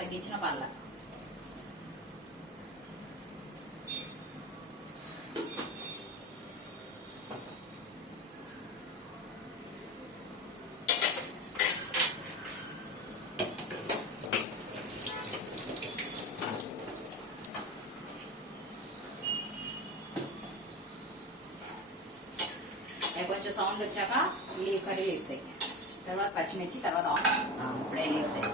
తగ్గించిన వాళ్ళ కొంచెం సౌండ్ వచ్చాక ఈ కర్రీ లీవ్స్ అయ్యి తర్వాత పచ్చిమిర్చి తర్వాత ఇప్పుడే లీవ్స్ అయ్యి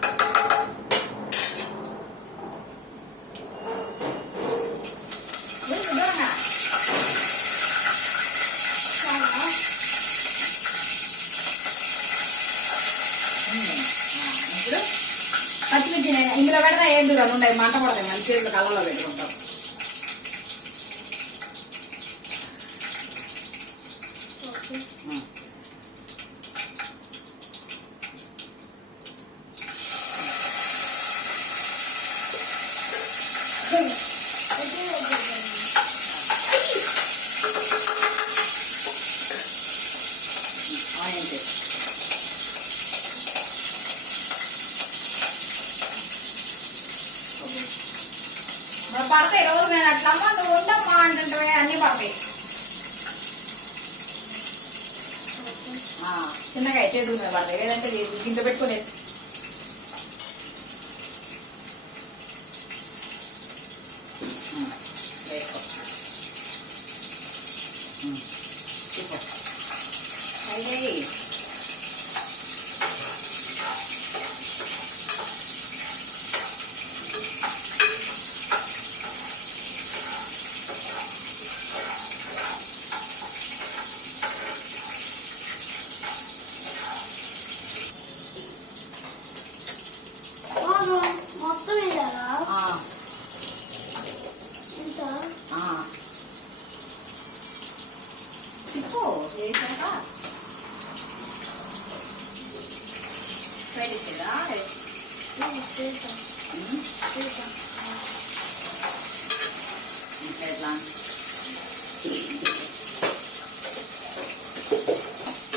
ఇప్పుడు పచ్చిమిర్చి ఇందులో పెడతా ఏం దూరాలు ఉన్నాయి మంట పడతాయి మంచి కళ్ళలో పెట్టుకుంటాం పడతాయి రోజు నేను అట్లమ్మా నువ్వు ఉండమ్మా అంటుంటే అన్ని పడతాయి చిన్నగా చేతుల మీద పడతాయి లేదంటే గింత పెట్టుకునేసి వేసుకో అయితే తిప్పు వేసాక పెట్టిందా ఎట్లా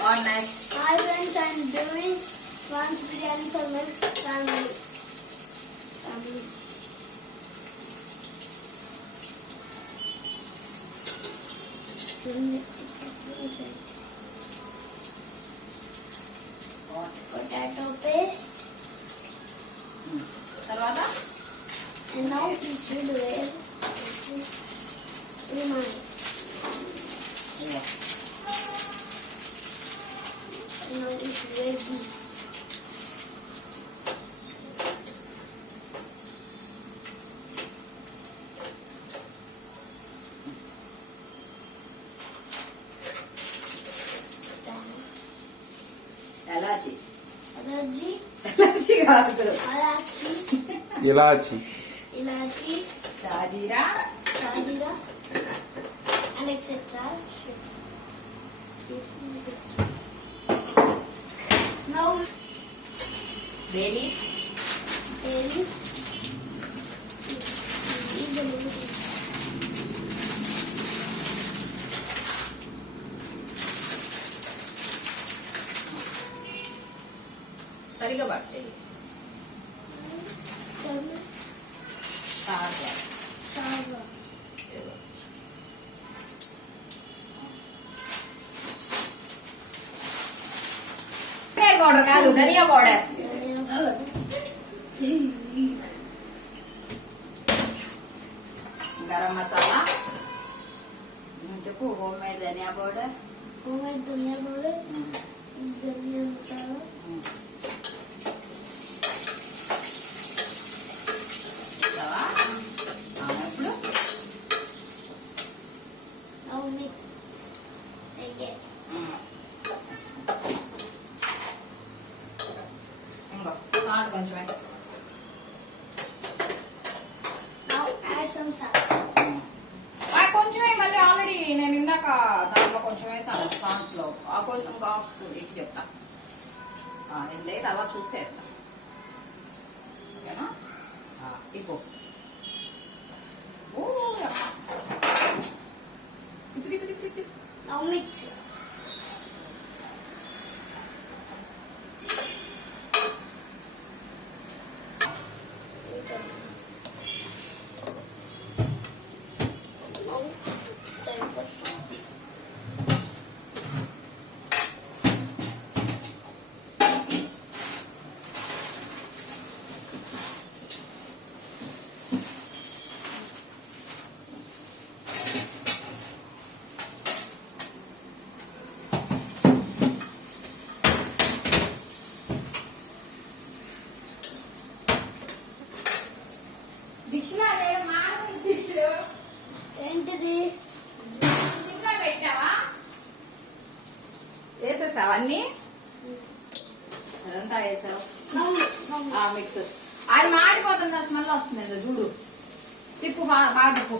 Hi friends, I am doing prawns biryani for my family. Potato paste. And now we should wear lemon. And now it's ready. Ilachi. Ilachi. Shajira. And etc. Now Bay leaf. సరిగా బాట్ చేయి పౌడర్ కాదు ధనియా పౌడర్ గరం మసాలా చెప్పు హోమ్ మేడ్ ధనియా పౌడర్ ధనియా మసాలా కొంచెమే మళ్ళీ ఆల్రెడీ నేను ఇందాక దాంట్లో కొంచెం వేసాను ఫ్రాన్స్ లో ఆ కొంచెం హాఫ్ స్పూన్ ఇటు చెప్తా లేదు అలా చూసేస్తా ఓకేనా ఇగో మిక్స్ వేసేసావు అన్ని అదంతా వేసావు మిక్స్ అది మాడిపోతుంది స్మెల్ వస్తుంది చూడు తిప్పు బాగా తిప్పు